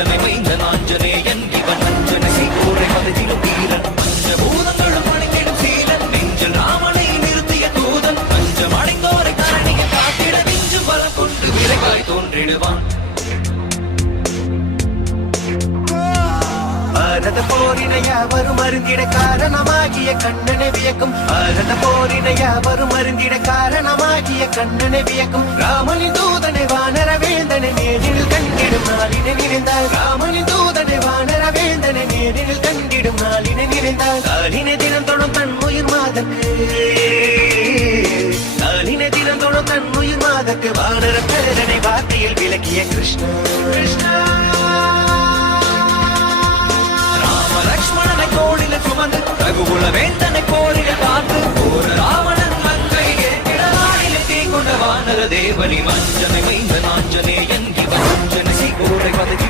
அஞ்சனை மைந்தன் ஆஞ்சநேயன் இவன் அஞ்சனை செய்கோரை மதிதிலும் வீரன் பஞ்சபூதங்களும் அணிந்திடும் சீலன் நெஞ்சில் ராமனை நிறுத்திய தூதன் பஞ்சம் அடைந்தோரை கரணிய காத்திட நெஞ்சு பலம் கொண்டு விரைவாய் தோன்றிடுவான் பாரத போரினைய வரும் அருந்திட காரணமாகிய கண்ணனை வியக்கும் பாரத போரினைய வரும் அருந்திட காரணமாகிய கண்ணனை வியக்கும் ராமனின் தூதனை வானர வேந்தனை நேரில் கண்டிடும் நாளினை நினைந்தார் ராமனின் தூதனை வானர வேந்தனை நேரில் கண்டிடும் நாளினை நினைந்தார் காலினை தினம் தொடும் தன் உயிர் மாதற்கு காலினை தினம் தொடும் தன் உயிர் மாதற்கு வானர பேரனை வார்த்தையில் விளக்கிய கிருஷ்ணா கிருஷ்ணா லட்சுமணனை தோளில சுமந்து ரகுகுல வேந்தனை போரிட பார்த்து ஒரு ராவணன் மங்கை கிடவானிலே தீ கொண்ட வானர தேவனி மஞ்சனை மைந்தன் ஆஞ்சநேயன் இவன் அஞ்சனை செய்கோரை பதவி